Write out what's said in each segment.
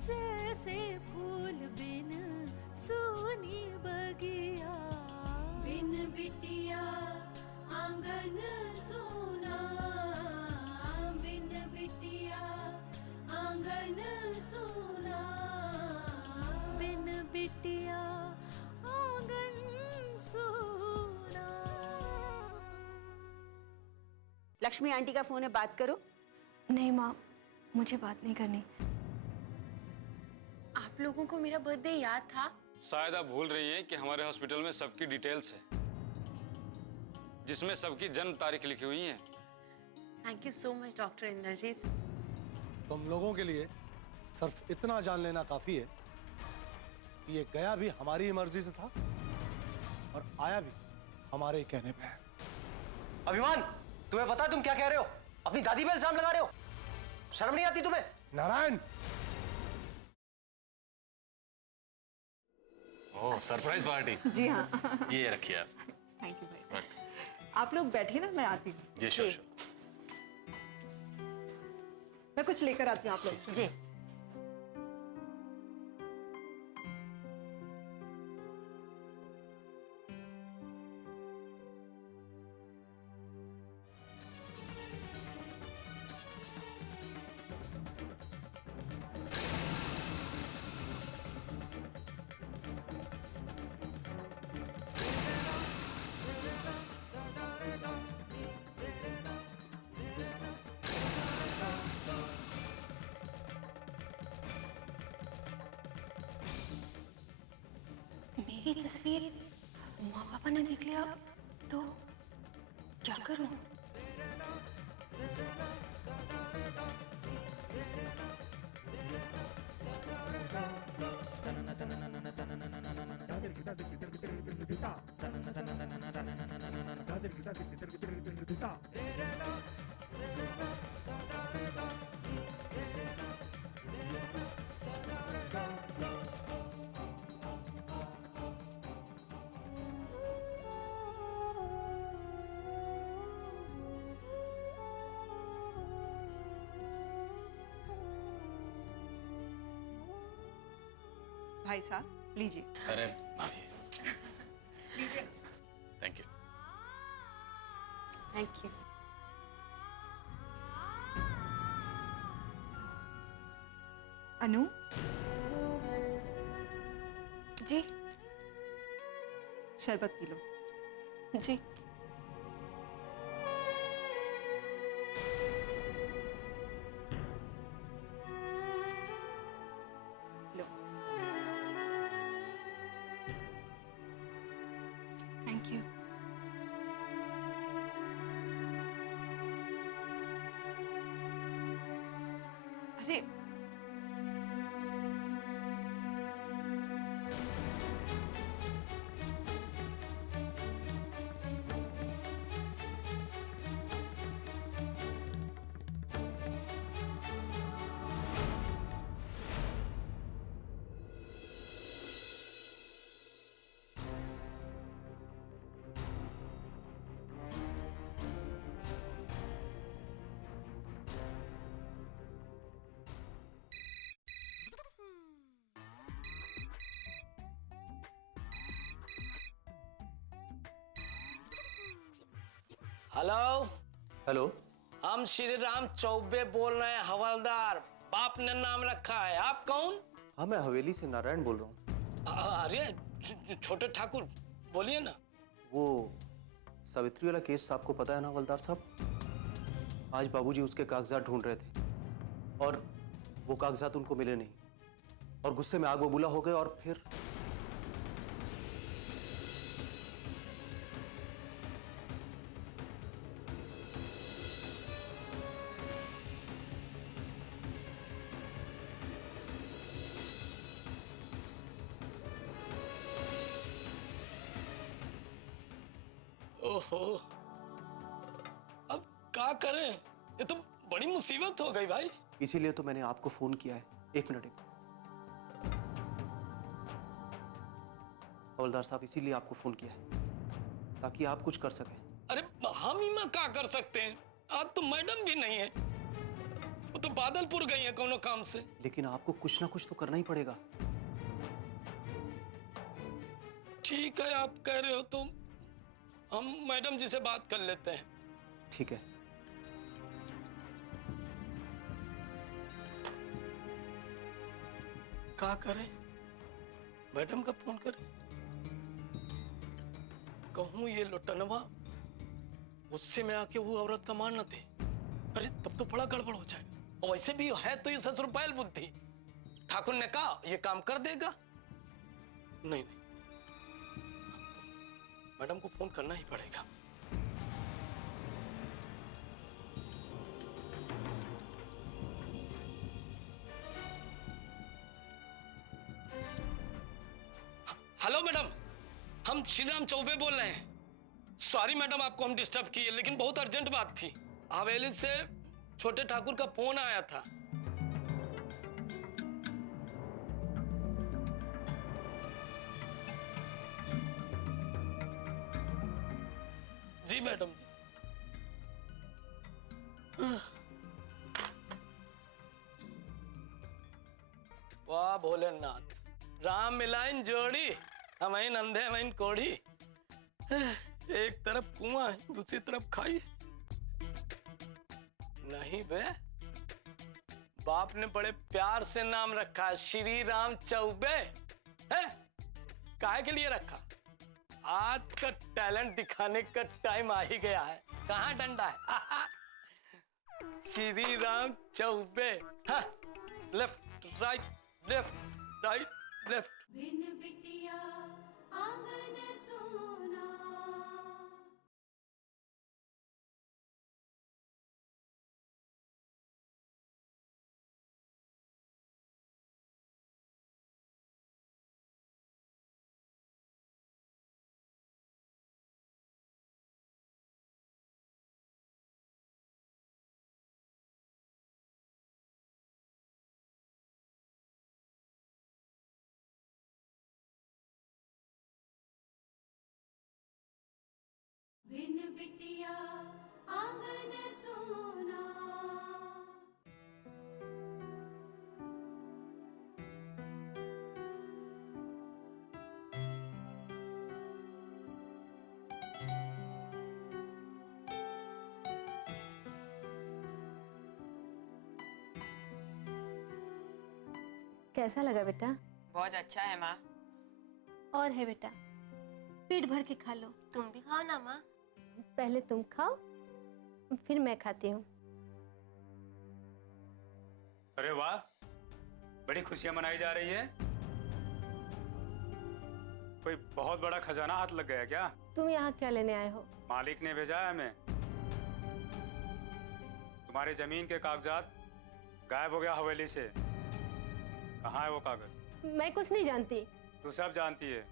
जैसे फूल बिन सूनी बगिया, बिन बिटिया आंगन सूना, बिन बिटिया आंगन सूना, बिन बिटिया आंगन सूना। लक्ष्मी आंटी का फोन है, बात करो। नहीं माँ, मुझे बात नहीं करनी। आप लोगों को मेरा बर्थडे याद था? शायद आप भूल रही हैं कि हमारे हॉस्पिटल में सबकी डिटेल्स है, जिसमें सबकी जन्म तारीख लिखी हुई है। Thank you so much doctor Indrajit. तुम लोगों के लिए सिर्फ इतना जान लेना काफी है कि ये गया भी हमारी ही मर्जी से था और आया भी हमारे ही कहने पे है। अभिमान, तुम्हें पता है तुम क्या कह रहे हो? अपनी दादी पे इल्जाम लगा रहे हो। शर्म नहीं आती तुम्हें? नारायण, ओह, सरप्राइज पार्टी। जी हाँ। ये रखिए आप। थैंक यू भाई। आप लोग बैठिए ना, मैं आती हूँ। जी श्योर। मैं कुछ लेकर आती हूँ आप लोग। जी। मेरी तस्वीर माँ पापा ने देख लिया तो क्या करूं? भाई साहब लीजिए। अरे भाभी, लीजिए। Thank you. Thank you. Anu ji. शरबत पी लो। जी। लो। Thank you. अरे हेलो। हेलो। हम श्री राम चौबे बोल रहे हैं, हवलदार। बाप ने नाम रखा है। आप कौन? हाँ, मैं हवेली से नारायण बोल रहा हूँ। अरे छोटे ठाकुर, बोलिए ना। वो सावित्री वाला केस आपको पता है ना हवलदार साहब? आज बाबूजी उसके कागजात ढूंढ रहे थे और वो कागजात उनको मिले नहीं और गुस्से में आग बबूला हो गए और फिर ओहो, अब क्या करें? ये तो बड़ी मुसीबत हो गई भाई। इसीलिए तो मैंने आपको फोन किया है। एक मिनट। हवलदार साहब, इसीलिए आपको फोन किया है ताकि आप कुछ कर सकें। अरे हम ही में क्या कर सकते हैं? आज तो मैडम भी नहीं है। वो तो बादलपुर गई है कोनो काम से। लेकिन आपको कुछ ना कुछ तो करना ही पड़ेगा। ठीक है, आप कह रहे हो तो हम मैडम जी से बात कर लेते हैं। ठीक है। क्या करें? मैडम का फोन करें? कहूं ये लुटनवा गुस्से में आके वो औरत का मान न दे। अरे तब तो बड़ा गड़बड़ हो जाएगा। और वैसे भी है तो ये ससुरपाल बुद्धि। ठाकुर ने कहा ये काम कर देगा। नहीं नहीं, मैडम को फोन करना ही पड़ेगा। हेलो मैडम, हम श्रीराम चौबे बोल रहे हैं। सॉरी मैडम, आपको हम डिस्टर्ब किए, लेकिन बहुत अर्जेंट बात थी। हवेली से छोटे ठाकुर का फोन आया था। जी मैडम जी। वाह भोलेनाथ, राम मिलाइन जोड़ी, हमें अंधे हमें कोड़ी। एक तरफ कुआं है, दूसरी तरफ खाई। नहीं बे, बाप ने बड़े प्यार से नाम रखा है श्री राम चौबे। है काहे के लिए रखा? आज का टैलेंट दिखाने का टाइम आ ही गया है। कहाँ डंडा है? श्री राम चौबे। हाँ, left right left right left. बिन बिटिया आंगन सोना। बिन बिटिया आंगन सोना। कैसा लगा बेटा? बहुत अच्छा है माँ। और है बेटा, पेट भर के खा लो। तुम भी खाओ ना माँ। पहले तुम खाओ, फिर मैं खाती हूँ। अरे वाह, बड़ी खुशियां मनाई जा रही है। कोई बहुत बड़ा खजाना हाथ लग गया क्या? तुम यहाँ क्या लेने आए हो? मालिक ने भेजा है हमें। तुम्हारी जमीन के कागजात गायब हो गया हवेली से। कहाँ है वो कागज? मैं कुछ नहीं जानती। तू सब जानती है।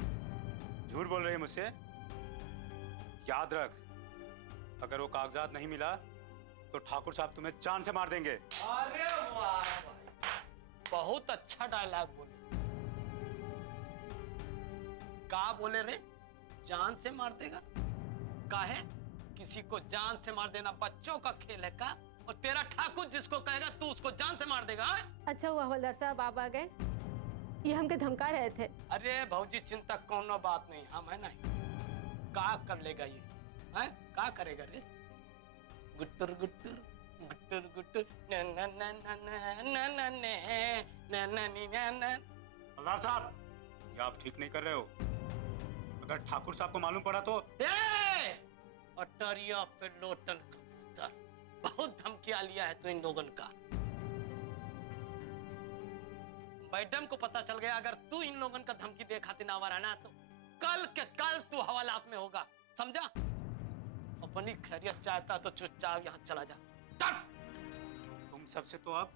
झूठ बोल रही है मुझसे। याद रख, अगर वो कागजात नहीं मिला तो ठाकुर साहब तुम्हें जान से मार देंगे। अरे वाह भाई, बहुत अच्छा डायलॉग बोले। का बोले रे? जान से मार देगा? काहे? किसी को जान से मार देना बच्चों का खेल है का? और तेरा ठाकुर जिसको कहेगा तू उसको जान से मार देगा? अच्छा हुआ हवलदार साहब आप आ गए। ये हमके धमका रहे थे। अरे भौजी चिंता कोनो बात नहीं, हम है नहीं। का कर लेगा ये? हैं? का करेगा रे? गुट्टुर गुट्टुर गुट्टुर गुट्टुर न न न न न न न न न। हवलदार साहब, ये आप ठीक नहीं कर रहे हो। अगर ठाकुर साहब को मालूम पड़ा तो? अटरिया पे लोटन कबूतर, बहुत धमकिया लिया है तू इन लोगों का। मैडम को पता चल गया अगर तू इन लोगों का धमकी दे खातिर ना रहना तो कल के कल तू हवालात में होगा, समझा? अपनी खैरियत चाहता तो चुपचाप यहाँ चला जा। तुम सबसे तो अब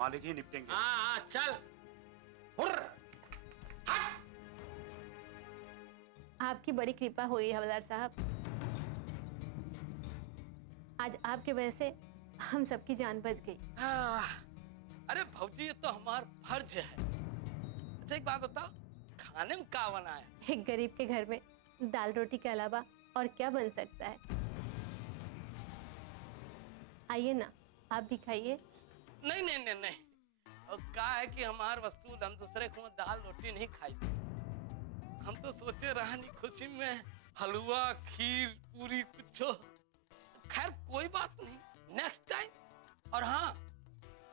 मालिक ही निपटेंगे। हाँ चल। हुर्र, हट। आपकी बड़ी कृपा हुई हवलदार साहब। आज आपके वजह से हम सबकी जान बच गई। अरे भौजी ये तो हमारा फर्ज है। अच्छा एक बात बताओ, खाने में क्या बनाया? एक गरीब के घर में दाल रोटी के अलावा और क्या बन सकता है? आइए ना, आप भी खाइए। नहीं नहीं नहीं नहीं, और क्या है कि हमार वसूल हम दूसरे को दाल रोटी नहीं खाई। हम तो सोचे रहनी खुशी में हलवा खीर पूरी कुछ। खैर कोई बात नहीं, नेक्स्ट टाइम। और हाँ,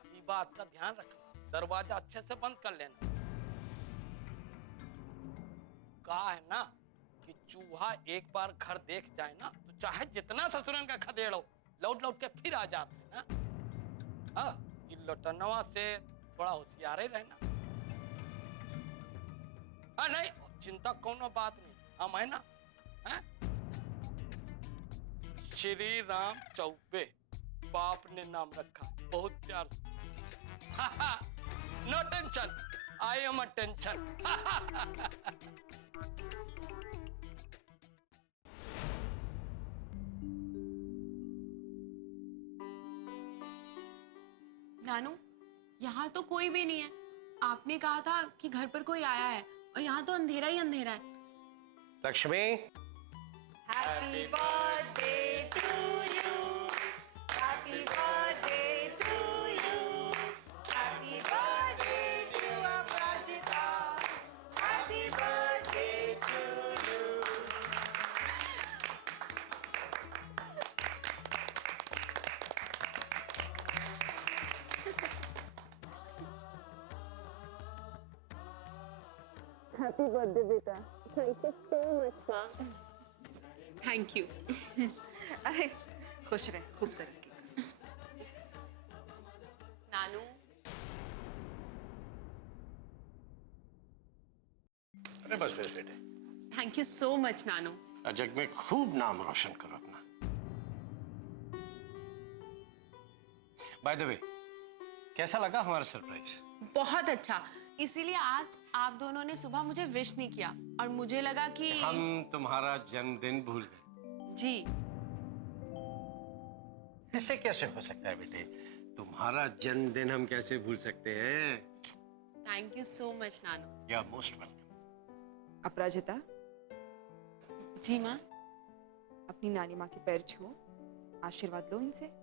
ये बात का ध्यान रखना, दरवाजा अच्छे से बंद कर लेना। कहा है ना कि चूहा एक बार घर देख जाए ना तो चाहे जितना ससुरन का खदेड़ो लौट लौट के फिर आ जाते हैं ना। हाँ, ये लौटनवा से थोड़ा होशियार ही रहना। हाँ नहीं, चिंता कोनो बात नहीं, हम है ना। है? श्री राम चौबे बाप ने नाम रखा, बहुत प्यार से। No tension, I am a tension. नानू, यहाँ तो कोई भी नहीं है। आपने कहा था कि घर पर कोई आया है और यहाँ तो अंधेरा ही अंधेरा है। Lakshmi, happy birthday to you, happy birthday to you, happy birthday to Aparajita, happy birthday to you. Happy birthday बेटा। थैंक यू सो मच माँ। Thank you. अरे खुश रहे, खूब तरक्की कर। नानू, अरे बस बस बेटे, थैंक यू सो मच नानू। जग में खूब नाम रोशन करो अपना। बाय द वे, कैसा लगा हमारा सरप्राइज? बहुत अच्छा। इसीलिए आज आप दोनों ने सुबह मुझे विश नहीं किया और मुझे लगा कि हम तुम्हारा जन्मदिन भूल गए। जी। ऐसे कैसे हो सकता है बेटे? तुम्हारा जन्मदिन हम कैसे भूल सकते हैं? थैंक यू सो मच नानू। You are most welcome. Aparajita, जी माँ। अपनी नानी माँ के पैर छुओ, आशीर्वाद लो इनसे।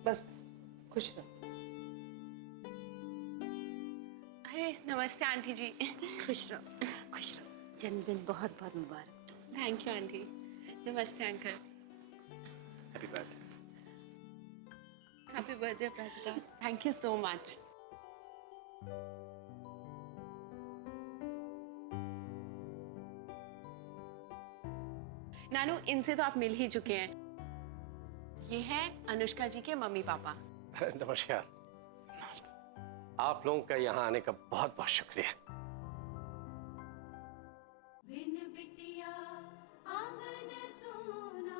बस बस, खुश रहो। अरे नमस्ते आंटी जी। खुश रहो, खुश रहो। जन्मदिन बहुत बहुत मुबारक। Thank you aunty. नमस्ते uncle. Happy birthday. Happy birthday Aparajita. Thank you so much. नानू, इनसे तो आप मिल ही चुके हैं। ये हैं अनुष्का जी के मम्मी पापा। नमस्कार। आप लोगों का यहाँ आने का बहुत बहुत शुक्रिया। बिन बिटिया आंगन सोना।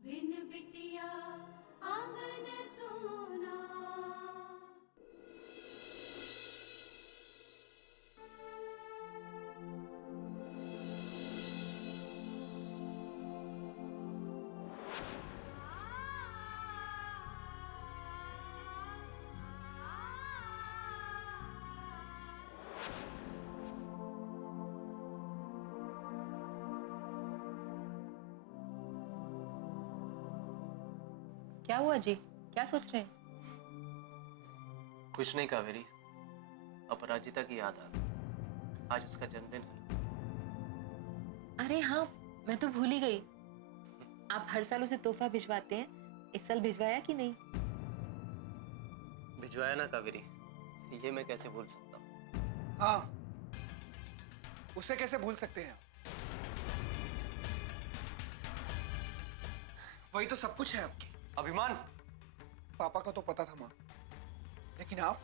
बिन बिटिया आंगन सोना। क्या हुआ जी? क्या सोच रहे हैं? कुछ नहीं कावेरी, अपराजिता की याद आ गई। आज उसका जन्मदिन है। अरे हाँ, मैं तो भूल ही गई। आप हर साल उसे तोहफा भिजवाते हैं, इस साल भिजवाया कि नहीं? भिजवाया ना कावेरी, ये मैं कैसे भूल सकता हूँ? हाँ, उसे कैसे भूल सकते हैं? वही तो सब कुछ है आपकी। अभिमान, पापा का तो पता था माँ, लेकिन आप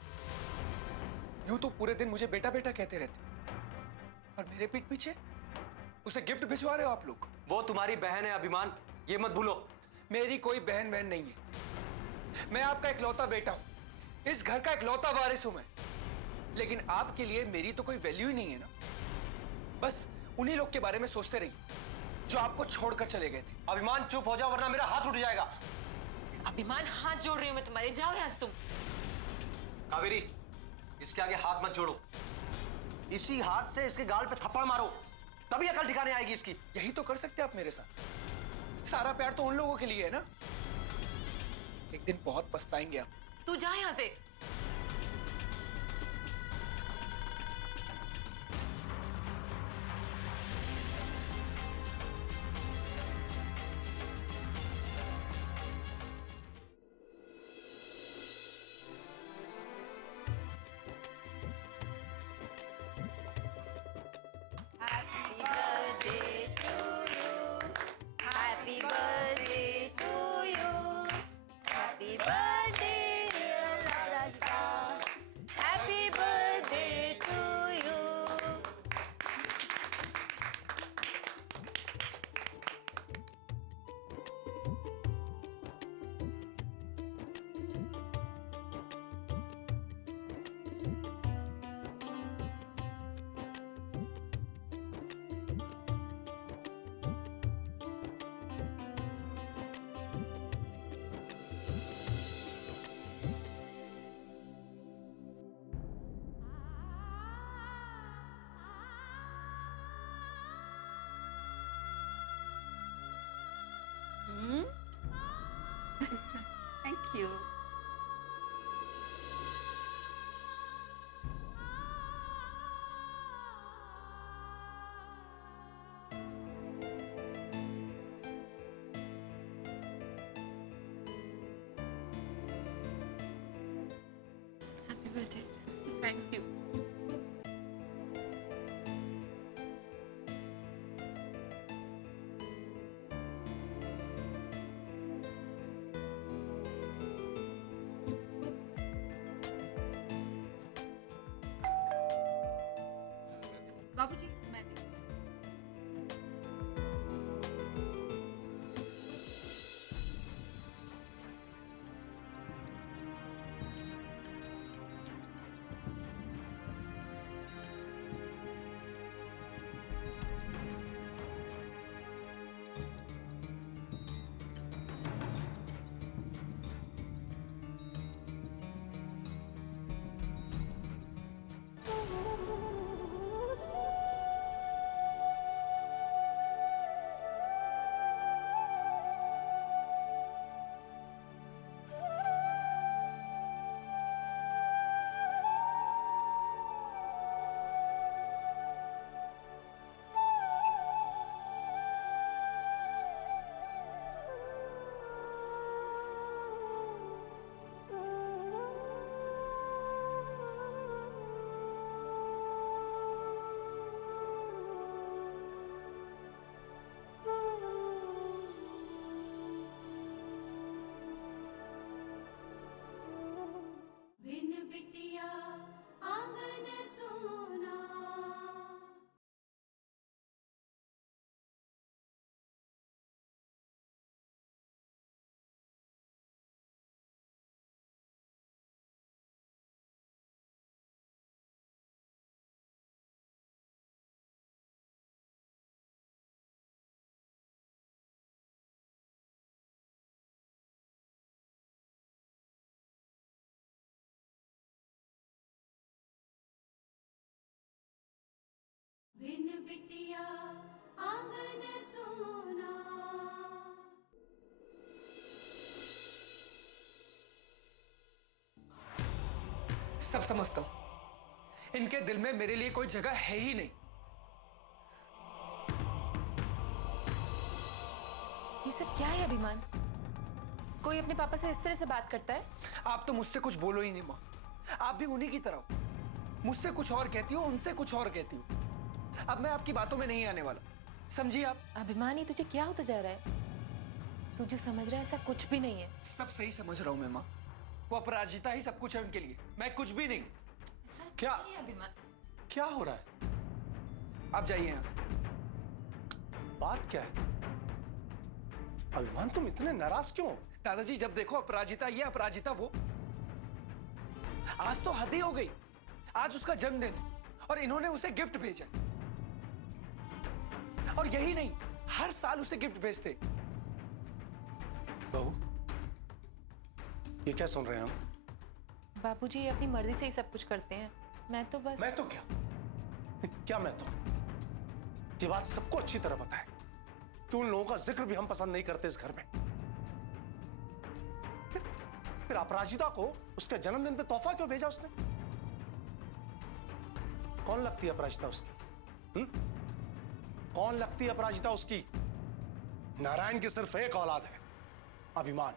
यूं तो पूरे दिन मुझे बेटा बेटा कहते रहते। और मेरे पीठ पीछे उसे गिफ्ट भिजवा रहे हो आप लोग। वो तुम्हारी बहन है अभिमान, ये मत भूलो। मेरी कोई बहन बहन नहीं है, मैं आपका इकलौता बेटा हूं, इस घर का इकलौता वारिस हूं मैं। लेकिन आपके लिए मेरी तो कोई वैल्यू ही नहीं है ना। बस उन्हीं लोग के बारे में सोचते रहिए जो आपको छोड़कर चले गए थे। अभिमान चुप हो जाओ वरना मेरा हाथ उठ जाएगा। अभिमान हाथ जोड़ रही हूँ मैं तुम्हारे, जाओ यहाँ से तुम। कावेरी, इसके आगे हाथ मत जोड़ो। इसी हाथ से इसके गाल पे थप्पड़ मारो, तभी अकल ठिकाने आएगी इसकी। यही तो कर सकते हैं आप मेरे साथ। सारा प्यार तो उन लोगों के लिए है ना। एक दिन बहुत पछताएंगे आप। तू जा यहाँ से। Happy birthday to you. Happy birthday, dear Radhika. Happy birthday to you. Thank you. Happy birthday. Thank you. बाबूजी मैं बिन बिटिया आंगन सोना। बिन बिटिया आंगन सोना। सब समझता हूं, इनके दिल में मेरे लिए कोई जगह है ही नहीं। ये सब क्या है अभिमान? कोई अपने पापा से इस तरह से बात करता है? आप तो मुझसे कुछ बोलो ही नहीं माँ। आप भी उन्हीं की तरह हो, मुझसे कुछ और कहती हो, उनसे कुछ और कहती हो। अब मैं आपकी बातों में नहीं आने वाला, समझिए आप। अभिमान ये तुझे क्या होता जा रहा है? तुझे समझ रहा है ऐसा कुछ भी नहीं है। सब सही समझ रहा हूं मैं माँ। वो अपराजिता ही सब कुछ है उनके लिए, मैं कुछ भी नहीं। ऐसा क्या? नहीं है अभिमान। क्या हो रहा है? आप जाइए यहाँ से। बात क्या है अभिमान, तुम इतने नाराज क्यों हो? दादाजी जब देखो अपराजिता ये अपराजिता वो। आज तो हद ही हो गई, आज उसका जन्मदिन और इन्होंने उसे गिफ्ट भेजा। और यही नहीं, हर साल उसे गिफ्ट भेजते। बहू, ये क्या सुन रहे हैं हम? बाबूजी ये अपनी मर्जी से ही सब कुछ करते हैं, मैं तो बस। मैं तो क्या क्या मैं तो ये बात सबको अच्छी तरह पता है कि उन लोगों का जिक्र भी हम पसंद नहीं करते इस घर में। फिर अपराजिता को उसके जन्मदिन पे तोहफा क्यों भेजा उसने? कौन लगती है अपराजिता उसकी? कौन लगती है अपराजिता उसकी? नारायण की सिर्फ एक औलाद है, अभिमान।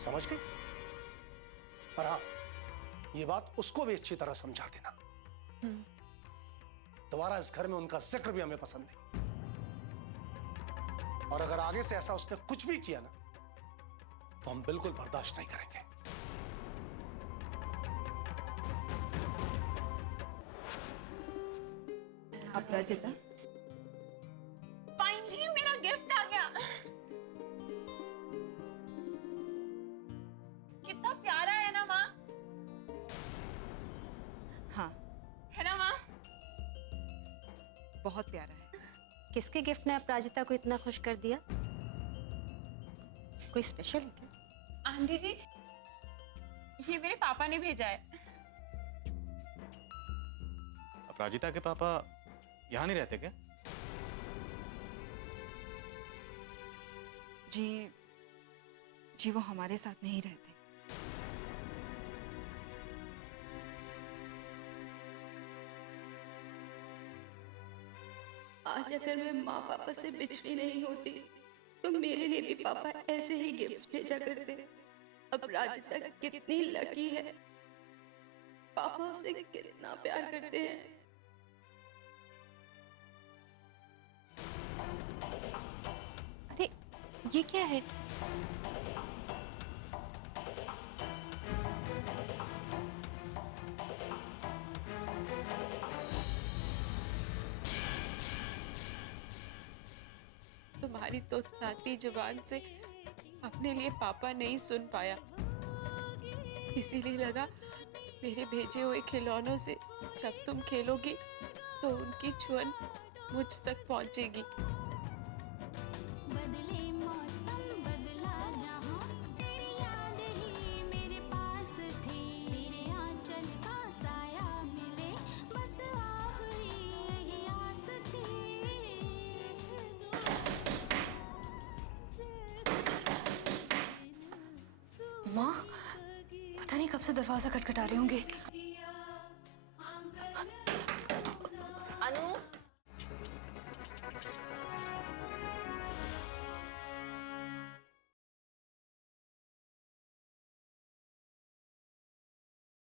समझ गई? और हाँ, ये बात उसको भी अच्छी तरह समझा देना। दोबारा इस घर में उनका जिक्र भी हमें पसंद नहीं। और अगर आगे से ऐसा उसने कुछ भी किया ना, तो हम बिल्कुल बर्दाश्त नहीं करेंगे। अपराजिता, फाइनली मेरा गिफ्ट आ गया। कितना प्यारा है ना माँ? हाँ है ना माँ? बहुत प्यारा है। किसके गिफ्ट ने अपराजिता को इतना खुश कर दिया? कोई स्पेशल है क्या? आंटी जी, ये मेरे पापा ने भेजा है। अपराजिता के पापा यहाँ नहीं रहते क्या? जी वो हमारे साथ नहीं रहते। आज अगर मैं माँ पापा से बिछड़ी नहीं होती तो मेरे लिए भी पापा ऐसे ही गिफ्ट्स भेजा करते। अब राजिता कितनी लकी है, पापा उसे कितना प्यार करते हैं। अरे ये क्या है? तुम्हारी तो साथी जुबान से अपने लिए पापा नहीं सुन पाया, इसीलिए लगा मेरे भेजे हुए खिलौनों से जब तुम खेलोगी तो उनकी छुअन मुझ तक पहुंचेगी। बदले मौसम बदला जहां, तेरी याद ही मेरे पास थी। तेरे आंचल का साया मिले, बस आखिरी यही आस थी। माँ, पता नहीं कब से दरवाजा खटखटा रहे होंगे।